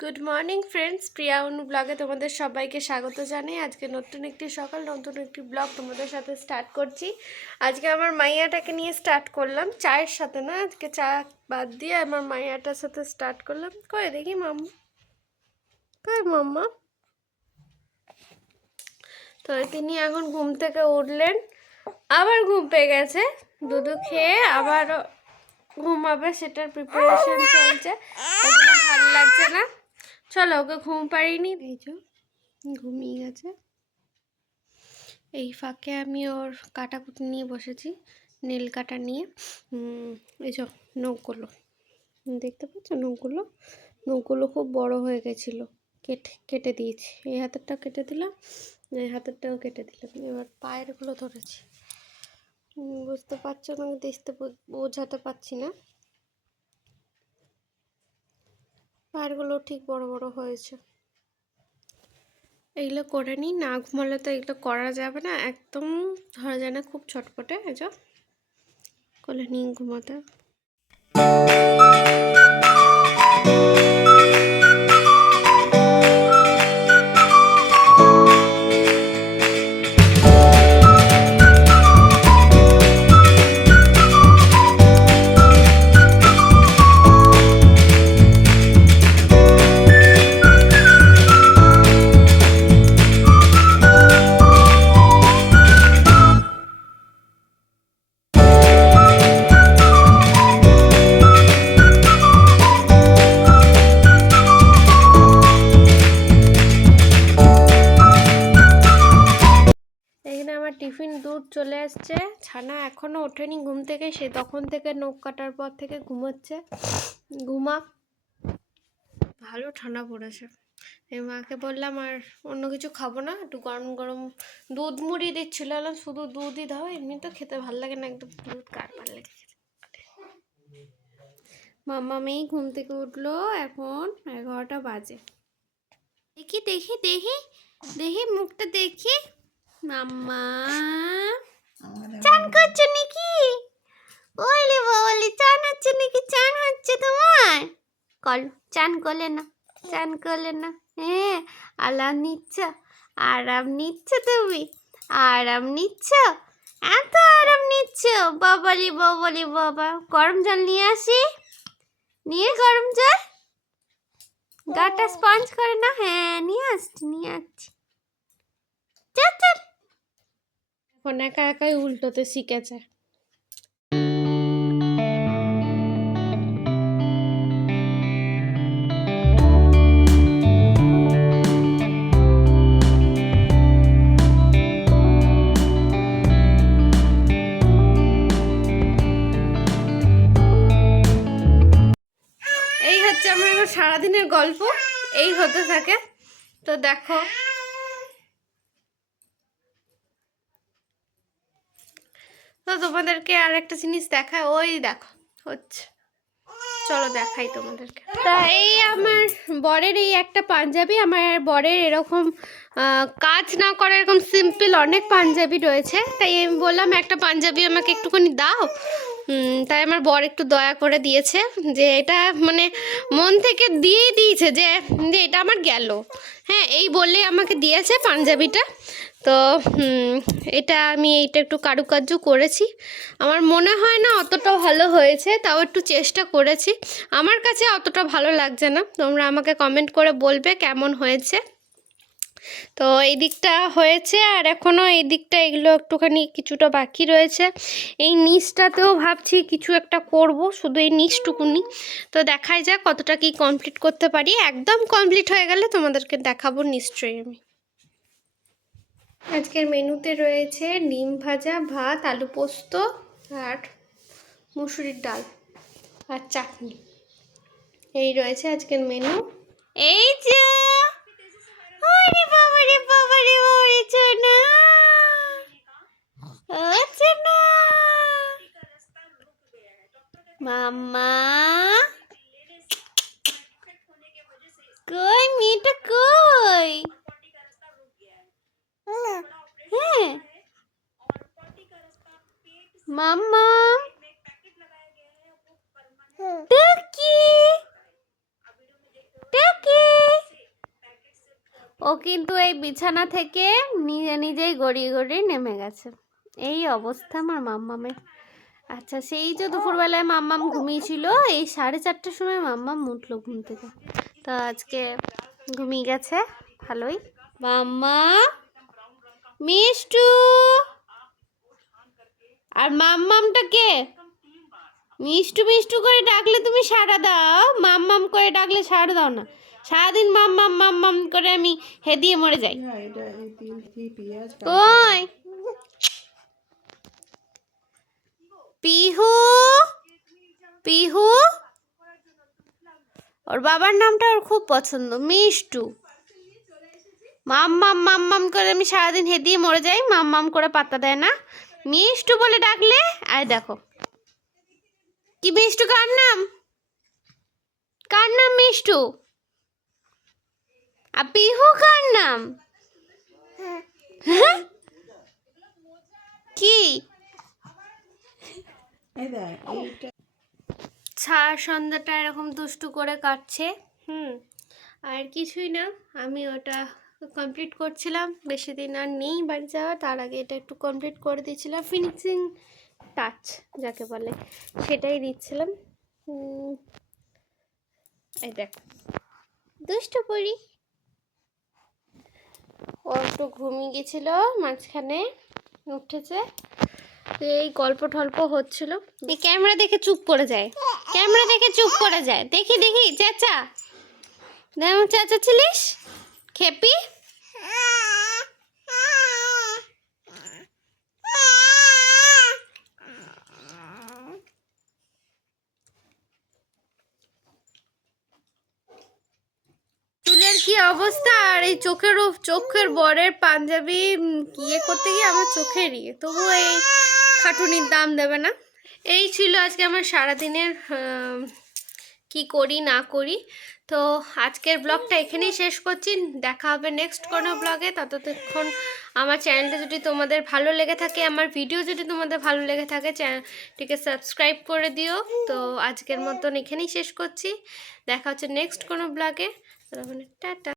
Good morning friends Priya Anu ব্লগে তোমাদের সবাইকে স্বাগত জানাই। আজকে নতুন একটি সকাল, নতুন একটি ব্লগ তোমাদের সাথে স্টার্ট করছি। আজকে আমার মাইয়াটাকে নিয়ে স্টার্ট করলাম। চায়ের সাথে না, আজকে চা বাদ দিয়ে আমার মাইয়াটার সাথে স্টার্ট করলাম। কই দেখি মাম্মা? কই মাম্মা? তো তিনি এখন ঘুম থেকে উঠলেন। আবার ঘুম পেয়ে গেছে। দুধু খেয়ে আবার ঘুমাবে, সেটার প্রিপারেশন চলছে। ভালো লাগছে না। চলো, ওকে ঘুম পাড়িনি যে, ঘুমিয়ে গেছে। এই ফাঁকে আমি ওর কাটাকুটি নিয়ে বসেছি, নীল কাটা নিয়ে। এই যে নখগুলো দেখতে পাচ্ছ নখগুলো নখগুলো খুব বড় হয়ে গেছিল। কেটে কেটে দিয়েছি। এই হাতেরটা কেটে দিলাম, এই হাতেরটাও কেটে দিলাম। এবার পায়েরগুলো ধরেছি। বুঝতে পারছ না দেখতে বোঝাতে পারছি না। পায়েরগুলো ঠিক বড় বড় হয়েছে। এগুলো করে নিই না ঘুমালে তো এগুলো করা যাবে না, একদম ধরা যায় না খুব ছটপটে, এই যে। করে নিই ঘুমাতে। চলে এসছে ছানা এখনও ওঠেনি ঘুম থেকে, সে তখন থেকে নখ কাটার পর থেকে ঘুমোচ্ছে। ঘুমা। ভালো ঠান্ডা পড়েছে। এই মাকে বললাম, আর অন্য কিছু খাব না? একটু গরম গরম দুধ মুড়ি দিচ্ছিল। শুধু দুধই দাও এমনি তো খেতে ভালো লাগে না, একদম দুধ কার ভালো লাগে মাম্মা মেয়ে ঘুম থেকে উঠল এখন এগারোটা বাজে। দেখি দেখি দেখি দেখি, মুখটা দেখি। মাম্মা। করছ নাকি? ওলে বলি চান হচ্ছে নাকি? চান হচ্ছে তোমার? কল, চান করলে না, চান করলে না। হ্যাঁ আরাম নিচ্ছ আরাম নিচ্ছ তুমি, আরাম নিচ্ছ, এত আরাম নিচ্ছ। বাবালি বাবালি, বাবা, গরম জল নিয়ে আসি? নিয়ে গরম জল? গাটা স্পঞ্জ করে না? হ্যাঁ নিয়ে আসছি নিয়ে আসছি চল চল এখন একা একাই উল্টোতে শিখেছে। সারাদিনের গল্প এই হতে থাকে। তো দেখো তো তোমাদেরকে আর একটা জিনিস দেখা ওই দেখো, হচ্ছে। চলো দেখাই তোমাদেরকে। তা এই আমার বরের এই একটা পাঞ্জাবি, আমার বরের এরকম কাজ না করা এরকম সিম্পল অনেক পাঞ্জাবি রয়েছে। তাই আমি বললাম, একটা পাঞ্জাবি আমাকে একটুখানি দাও। তাই আমার বর একটু দয়া করে দিয়েছে যে এটা মানে মন থেকে দিয়েই দিয়েছে যে যে এটা আমার গেল। হ্যাঁ এই বললেই আমাকে দিয়েছে পাঞ্জাবিটা। তো এটা আমি এইটা একটু কারুকার্য করেছি। আমার মনে হয় না অতটা ভালো হয়েছে, তাও একটু চেষ্টা করেছি। আমার কাছে অতটা ভালো লাগছে না। তোমরা আমাকে কমেন্ট করে বলবে কেমন হয়েছে। তো, এই দিকটা হয়েছে আর এখনও এই দিকটা এগুলো একটুখানি কিছুটা বাকি রয়েছে। এই নিচটাতেও ভাবছি কিছু একটা করব, শুধু এই নিচটুকুনি। তো দেখাই যাক কতটা কি কমপ্লিট করতে পারি। একদম কমপ্লিট হয়ে গেলে তোমাদেরকে দেখাবো নিশ্চয়ই আমি। আজকের মেনুতে রয়েছে ডিম ভাজা, ভাত, আলু পোস্ত আর মুসুরির ডাল আর চাটনি। এই রয়েছে আজকের মেনু। এই যে ওরে মাম্মা কই মেয়েটা কই হ্যাঁ মাম্মা টুকি টুকি ও কিন্তু এই বিছানা থেকে নিজে নিজেই গড়িয়ে গড়িয়ে নেমে গেছে। এই অবস্থা আমার মাম্মামের। আচ্ছা সেই যে দুপুরবেলায় মাম্মাম ঘুমিয়েছিল এই সাড়ে চারটের সময় মাম্মাম উঠল ঘুম থেকে। তো আজকে ঘুমিয়ে গেছে ভালোই। মাম্মা মিষ্টু! আর মাম্মামটা কে? মিষ্টু মিষ্টু করে ডাকলে তুমি সাড়া দাও। মাম্মাম করে ডাকলে সাড়া দাও না। সারাদিন মাম্মাম মাম্মাম করে আমি হেদিয়ে মরে যাই। হ্যাঁ কই পিহু? পিহু? ওর বাবার নামটা ওর খুব পছন্দ মিষ্টু। মাম্মাম মাম্মাম করে আমি সারাদিন হেদিয়ে মরে যাই। মাম্মাম করে পাত্তা দেয় না। মিষ্টু বলে ডাকলে? আয় দেখো। কি মিষ্টু? কার নাম? কার নাম মিষ্টু? আর পিহু কার নাম? কি? দেখ এইটা। ছাড় সন্ধ্যাটা এরকম দুষ্টু করে কাটছে। হুম। আর কিছুই না আমি ওটা কমপ্লিট করছিলাম, বেশি দিন আর নেই বাড়ি যাওয়া, তার আগে এটা একটু কমপ্লিট করে দিয়েছিলাম ফিনিশিং টাচ যাকে বলে, সেটাই দিচ্ছিলাম। এই দেখ, দুষ্টু পড়ি ও একটু ঘুমিয়ে গেছিল, মাঝখানে উঠেছে এই গল্প টল্প হচ্ছিল। ক্যামেরা দেখে চুপ করে যায়, ক্যামেরা দেখে চুপ করে যায়। দেখি দেখি, চাচা। চাচা ছিলিস? খেপি চুলের কি অবস্থা? আর এই চোখের চোখের বরের পাঞ্জাবি ইয়ে করতে গিয়ে আমার চোখের ইয়ে তবুও এই খাটুনির দাম দেবে না। এই ছিল আজকে আমার সারাদিনের কি করি, না করি। তো আজকের ব্লগটা এখানেই শেষ করছি। দেখা হবে নেক্সট কোনো ব্লগে ততক্ষণ আমার চ্যানেলটা যদি তোমাদের ভালো লেগে থাকে, আমার ভিডিও যদি তোমাদের ভালো লেগে থাকে চ্যানেলটিকে সাবস্ক্রাইব করে দিও। তো আজকের মতন এখানেই শেষ করছি। দেখা হচ্ছে নেক্সট কোনো ব্লগে টাটা।